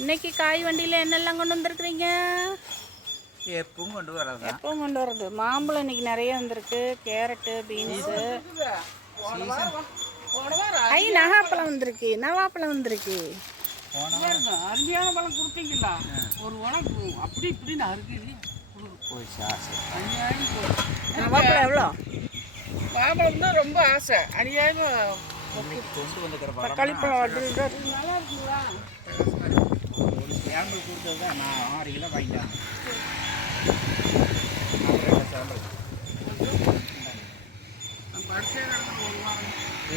இன்னைக்கு காய் வண்டியில் என்னெல்லாம் கொண்டு வந்திருக்கிறீங்க? எப்பவும் கொண்டு வர்றது தான் எப்பவும் கொண்டு வர்றது. மாம்பழம் இன்னைக்கு நிறைய வந்திருக்கு. Carrot beans. ஐ நகாப்பழம் வந்திருக்கு. நவாப்பழம் வந்திருக்கு. அருமையான பழம் கொடுத்தீங்களா ஒரு உனக்கு அப்படி இப்படின்னு அநியாயம் போகுது. நவாப்பழம் எவ்வளோ? மாம்பழம் தான் ரொம்ப ஆசை. அநியாயமா கொண்டு தக்காளி பழம் நல்லா இருக்குங்களா? சாம்பிள் கொடுத்தது தான் நான் ஆறு கிலோ அப்புறம் சாம்பிள்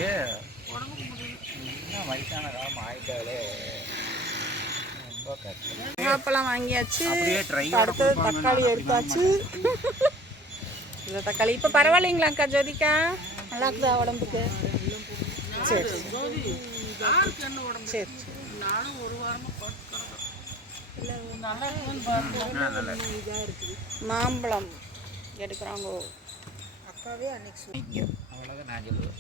ஏ இன்னும் வயசான காலம் ஆயிட்டாலே. ரொம்ப கஷ்டம். நவாப்பழம் வாங்கியாச்சு. அப்படியே ட்ரை அடுத்து தக்காளி எடுத்தாச்சு. இந்த தக்காளி. இப்போ பரவாயில்லைங்களாக்கா ஜோதிகா? நல்லா இருக்குதா உடம்புக்கு? சரி சரி. சரி சரி நானும் ஒரு வாரமா படுத்து கிடக்கிறேன் நல்லா இருக்குன்னு பாருங்க நல்லா மாம்பழம் எடுக்கிறாங்க. அவ்வளோதான் நான் சொல்லுவேன்.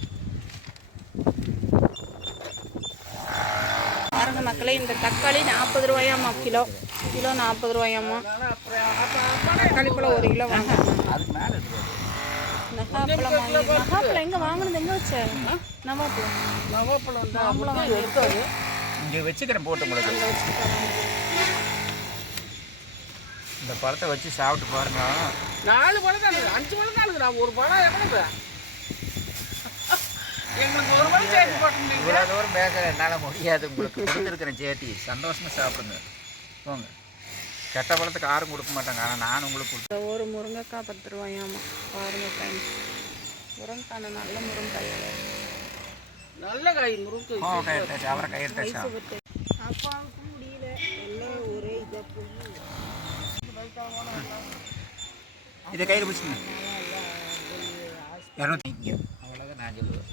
பாருங்க மக்களே இந்த தக்காளி நாற்பது ரூபாயாம்மா கிலோ. கிலோ நாற்பது ரூபாயாம்மா. தக்காளி பழம் ஒரு கிலோ வாங்க நகாப்பழம் வாங்கி நகாப்பழம் எங்கே வாங்கினது? எங்கே வச்ச? நவாப்பழம். நவாப்பழம் மாம்பழம் வாங்கி எடுத்தாரு இங்கே வச்சுக்கிறேன் போட்டு உங்களுக்கு இந்த பழத்தை வச்சு சாப்பிட்டு பாருங்க. நாலு பழம் தான். அஞ்சு பழம் தான். நான் ஒரு பழம் எவ்வளவு எங்களுக்கு ஒரு பழம் சேர்த்து போட்டுருந்தீங்க. இவ்வளோ தூரம் பேச என்னால் முடியாது. உங்களுக்கு கொடுத்துருக்குறேன் சேட்டி சந்தோஷமாக சாப்பிடுங்க. போங்க. கெட்ட பழத்துக்கு யாரும் கொடுக்க மாட்டாங்க. ஆனால் நான் உங்களுக்கு கொடுத்து இந்த ஒரு முருங்கைக்காய் பத்து ரூபாயாம்மா பாருங்க ஃப்ரெண்ட்ஸ் முருங்கைக்கான நல்ல முருங்காய் நல்ல காய் முறுக்கு ஓ கை எடுத்தாச்சு. அவரை கை எடுத்தாச்சா? முடியல. எல்லாம் ஒரே இதை கையில் பிடிச்சிங்க இரநூத்தி அவ்வளோதான் நான் சொல்லுவேன்.